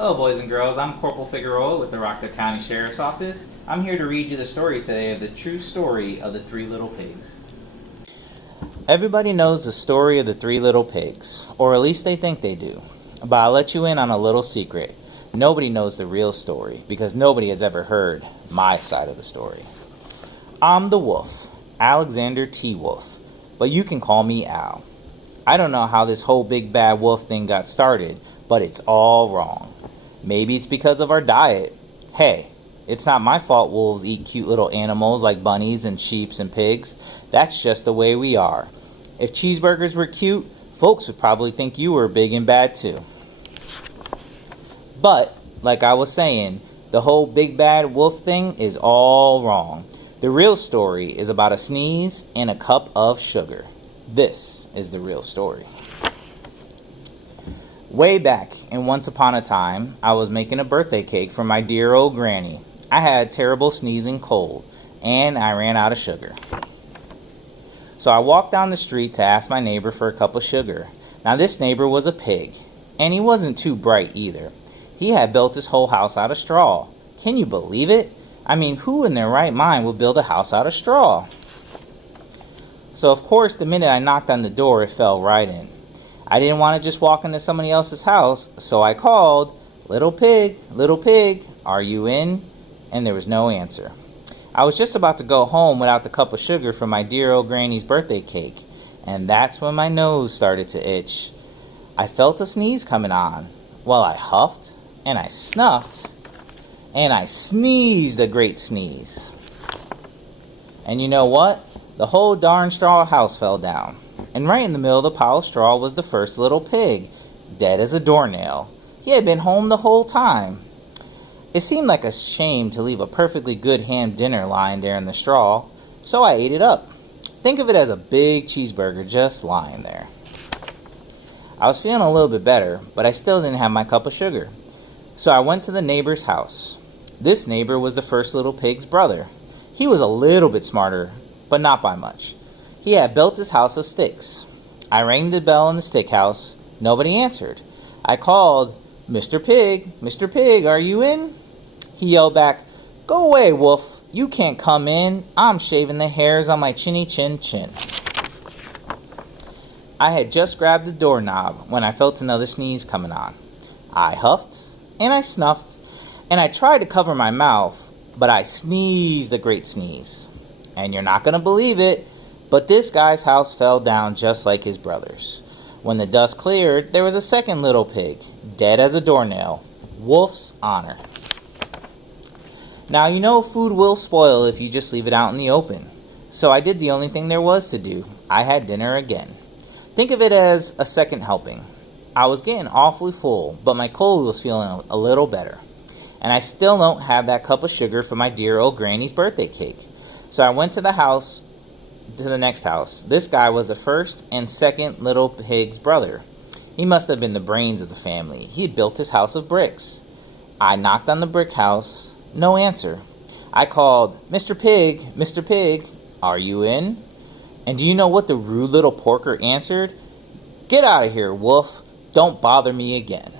Hello, boys and girls. I'm Corporal Figueroa with the Rockdale County Sheriff's Office. I'm here to read you the story today of the true story of the Three Little Pigs. Everybody knows the story of the Three Little Pigs, or at least they think they do. But I'll let you in on a little secret. Nobody knows the real story because nobody has ever heard my side of the story. I'm the wolf, Alexander T. Wolf, but you can call me Al. I don't know how this whole big bad wolf thing got started, but it's all wrong. Maybe it's because of our diet. Hey, it's not my fault wolves eat cute little animals like bunnies and sheep and pigs. That's just the way we are. If cheeseburgers were cute, folks would probably think you were big and bad too. But, like I was saying, the whole big bad wolf thing is all wrong. The real story is about a sneeze and a cup of sugar. This is the real story. Way back in once upon a time, I was making a birthday cake for my dear old granny. I had a terrible sneezing cold, and I ran out of sugar. So I walked down the street to ask my neighbor for a cup of sugar. Now this neighbor was a pig, and he wasn't too bright either. He had built his whole house out of straw. Can you believe it? I mean, who in their right mind would build a house out of straw? So of course, the minute I knocked on the door, it fell right in. I didn't want to just walk into somebody else's house, so I called, little pig, are you in? And there was no answer. I was just about to go home without the cup of sugar for my dear old granny's birthday cake, and that's when my nose started to itch. I felt a sneeze coming on. Well, I huffed, and I snuffed, and I sneezed a great sneeze. And you know what? The whole darn straw house fell down. And right in the middle of the pile of straw was the first little pig, dead as a doornail. He had been home the whole time. It seemed like a shame to leave a perfectly good ham dinner lying there in the straw, so I ate it up. Think of it as a big cheeseburger just lying there. I was feeling a little bit better, but I still didn't have my cup of sugar. So I went to the neighbor's house. This neighbor was the first little pig's brother. He was a little bit smarter, but not by much. He had built his house of sticks. I rang the bell in the stick house. Nobody answered. I called, Mr. Pig, are you in? He yelled back, go away, wolf. You can't come in. I'm shaving the hairs on my chinny chin chin. I had just grabbed the doorknob when I felt another sneeze coming on. I huffed, and I snuffed, and I tried to cover my mouth, but I sneezed a great sneeze. And you're not going to believe it, but this guy's house fell down just like his brother's. When the dust cleared, there was a second little pig, dead as a doornail. Wolf's honor. Now, you know food will spoil if you just leave it out in the open. So I did the only thing there was to do. I had dinner again. Think of it as a second helping. I was getting awfully full, but my cold was feeling a little better. And I still don't have that cup of sugar for my dear old granny's birthday cake. So I went to the next house. This guy was the first and second little pig's brother. He must have been the brains of the family. He had built his house of bricks. I knocked on the brick house. No answer. I called, Mr. Pig, are you in? And do you know what the rude little porker answered? Get out of here, wolf. Don't bother me again.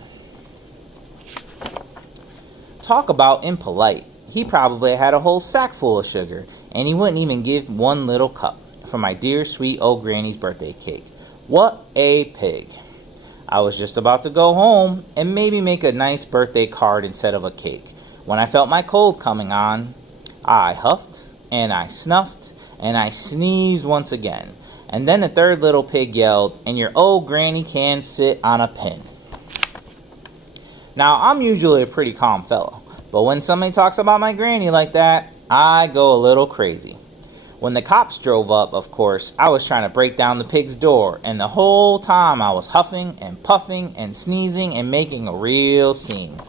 Talk about impolite. He probably had a whole sack full of sugar, and he wouldn't even give one little cup for my dear sweet old granny's birthday cake. What a pig. I was just about to go home and maybe make a nice birthday card instead of a cake when I felt my cold coming on. I huffed, and I snuffed, and I sneezed once again. And then the third little pig yelled, and your old granny can sit on a pin. Now, I'm usually a pretty calm fellow, but when somebody talks about my granny like that, I go a little crazy. When the cops drove up, of course, I was trying to break down the pig's door, and the whole time I was huffing and puffing and sneezing and making a real scene.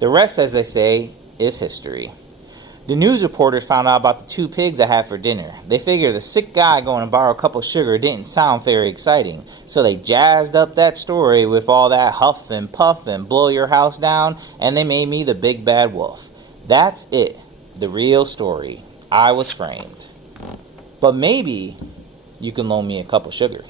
The rest, as they say, is history. The news reporters found out about the two pigs I had for dinner. They figured the sick guy going to borrow a cup of sugar didn't sound very exciting, so they jazzed up that story with all that huff and puff and blow your house down, and they made me the big bad wolf. That's it, the real story. I was framed. But maybe you can loan me a cup of sugar.